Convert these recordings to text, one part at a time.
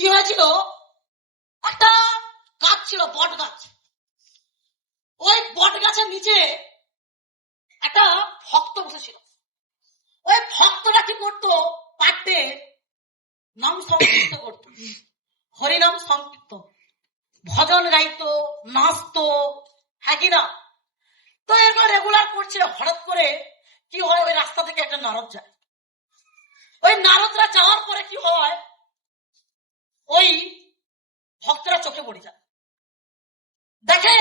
কি হয়েছিল, একটা গাছ ছিল, বট গাছ। ওই বট গাছের নিচে একটা ভক্ত বসেছিল। ওই ভক্তটা কি করতো, পাঠে নাম সংকীর্তন করতো, হরিনাম সংকীর্তন, ভজন গাইতো, নাচতো, হ্যাঁ কিনা। তো এরপর রেগুলার করছে। হঠাৎ করে কি হয়, ওই রাস্তা থেকে একটা নারদ যায়। ওই নারদরা যাওয়ার পরে কি হয়, ওই ভক্তরা চোখে পড়ে যায়। দেখে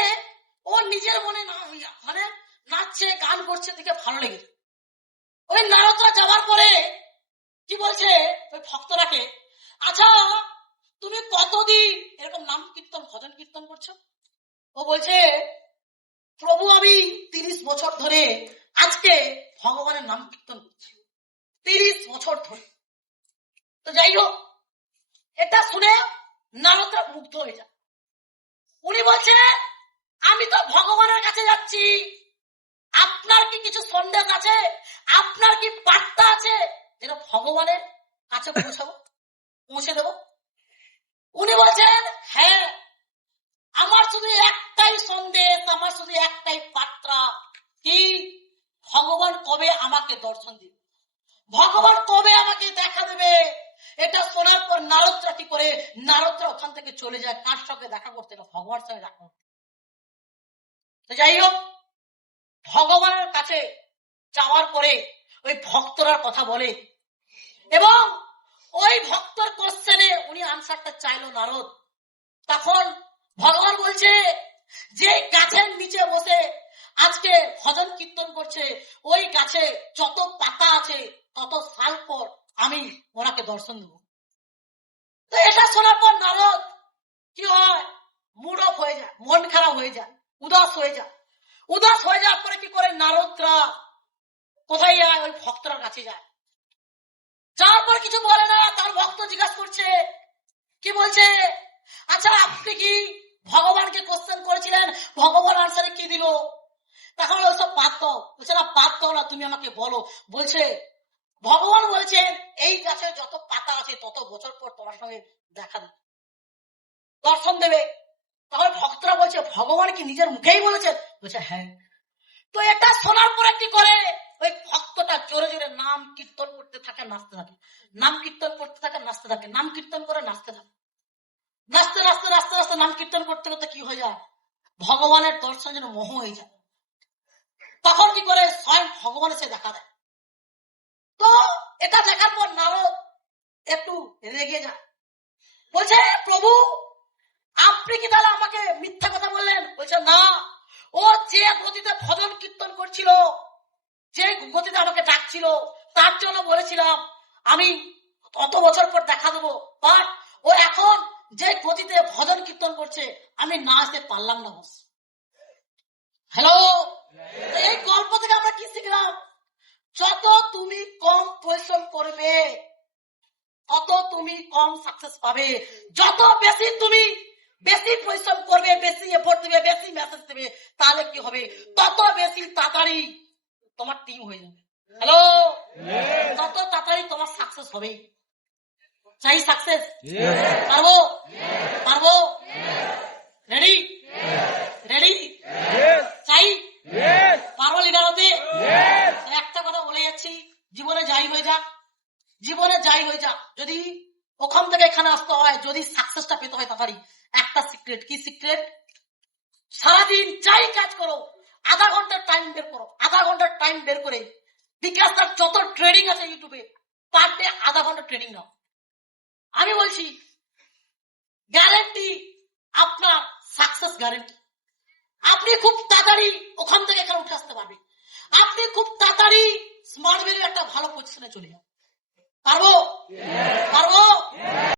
ও নিজের মনে না হইয়া মানে নাচছে, গান করছে, দেখে ভালো লেগেছে। ওই নারদরা যাওয়ার পরে কি বলছে ওই ভক্তরাকে, আচ্ছা তুমি কতদিন এরকম নাম কীর্তন ভজন কীর্তন করছো? ও বলছে, প্রভু আমি 30 বছর ধরে আজকে ভগবানের নাম কীর্তন করছি, 30 বছর ধরে। তো যাই হোক, এটা শুনে নারদরা মুগ্ধ হয়ে যায়। উনি বলছে, আমি তো ভগবানের কাছে যাচ্ছি, আপনার কি কিছু সন্দেহ আছে? আপনার কি বার্তা আছে যেটা ভগবানের কাছে পৌঁছে দেব? উনি বলছেন, হ্যাঁ, আমার শুধু একটাই সন্দেহ, আমার শুধু একটাই বার্তা, কি ভগবান কবে আমাকে দর্শন দিবে, ভগবান কবে আমাকে দেখা দেবে। এটা শোনার পর নারদরা কি করে, নারদরা ওখান থেকে চলে যায়। কার সঙ্গে দেখা করতে না, ভগবানের সঙ্গে দেখা করতে। তো যাই হোক, ভগবানের কাছে যাওয়ার পরে ওই ভক্তরার কথা বলে এবং ওই ভক্তর কোশ্চেনে উনি আনসারটা চাইলো নারদ। তখন ভগবান বলছে, যে গাছের নিচে বসে আজকে ভজন কীর্তন করছে, ওই গাছে যত পাতা আছে তত সাল পর আমি ওনাকে দর্শন দেব। তো এটা শোনার পর নারদ কি হয়, মুড অফ হয়ে যায়, মন খারাপ হয়ে যায়, উদাস হয়ে যায়। উদাস হয়ে যাওয়ার পরে কি করে, নারদরা কোথায় যায়, ওই ভক্তরার কাছে যায়। যাওয়ার পর কিছু বলে না। তার ভক্ত জিজ্ঞাসা করছে, কি বলছে, আচ্ছা আপনি কি ভগবানকে কোশ্চেন করেছিলেন, ভগবান আনসারে কি দিল? তখন ওইসব বাদ দাও। বলছে না, বাদ দাও না, তুমি আমাকে বলো। বলছে, ভগবান বলছেন এই গাছে যত পাতা আছে তত বছর পর তোমার সঙ্গে দেখা দেবে, দর্শন দেবে। তখন ভক্তরা বলছে, ভগবান কি নিজের মুখেই বলেছেন? বলছে হ্যাঁ। তো এটা শোনার পরে কি করে, ওই ভক্তটা জোরে জোরে নাম কীর্তন করতে থাকে, নাচতে থাকে, নাম কীর্তন করতে থাকে, নাচতে থাকে, নাম কীর্তন করে নাচতে থাকে, নাচতে নাচতে নাচতে নাচতে নাম কীর্তন করতে করতে কি হয়ে যায়, ভগবানের দর্শন যেন মোহ হয়ে যায়। তখন কি করে, স্বয়ং ভগবান এসে দেখা দেয়। তো এটা দেখার পর নারদ একটু রেগে যায়, বলছে, প্রভু আপনি কি তাহলে আমাকে মিথ্যা কথা বললেন? বলছে না, ও যে গতিতে ভজন কীর্তন করছিল, যে গতিতে আমাকে ডাকছিল, তার জন্য বলেছিলাম আমি অত বছর পর দেখা দেবো। বাট ও এখন যে গতিতে ভজন কীর্তন করছে, আমি না আসতে পারলাম না। বস হ্যালো, এই গল্প থেকে আমরা কি শিখলাম? যত তুমি কম পরিশ্রম করবে তত তুমি কম সাকসেস পাবে। যত বেশি তুমি বেশি পরিশ্রম করবে, বেশি এফোর্ট দেবে, বেশি মেসেজ দেবে, তাহলে কি হবে, তত বেশি তাড়াতাড়ি তোমার টিম হয়ে যাবে। হ্যালো, তত তাড়াতাড়ি তোমার সাকসেস হবে। চাই সাকসেস? পারবো? পারবো? রেডি? রেডি? চাই? পারবো লিডার হতে? একটা কথা বলে যাচ্ছি, জীবনে যাই হয়ে যাক, জীবনে যাই হয়ে যাক, যদি ওখান থেকে এখানে আসতে হয়, যদি সাকসেসটা পেতে হয় তাড়াতাড়ি, একটা সিক্রেট। কি সিক্রেট? সারাদিন যাই কাজ করো, আধা ঘন্টার টাইম বের করো, আধা ঘন্টার টাইম বের করে বিকাশ তার যত ট্রেনিং আছে ইউটিউবে, পার ডে আধা ঘন্টা ট্রেনিং নাও। আমি বলছি গ্যারেন্টি, আপনার সাকসেস গ্যারেন্টি। আপনি খুব তাড়াতাড়ি ওখান থেকে এখানে উঠে আসতে পারবেন, আপনি খুব তাড়াতাড়ি স্মার্ট ভ্যালু একটা ভালো পজিশনে চলে যান। পারবো? পারবো?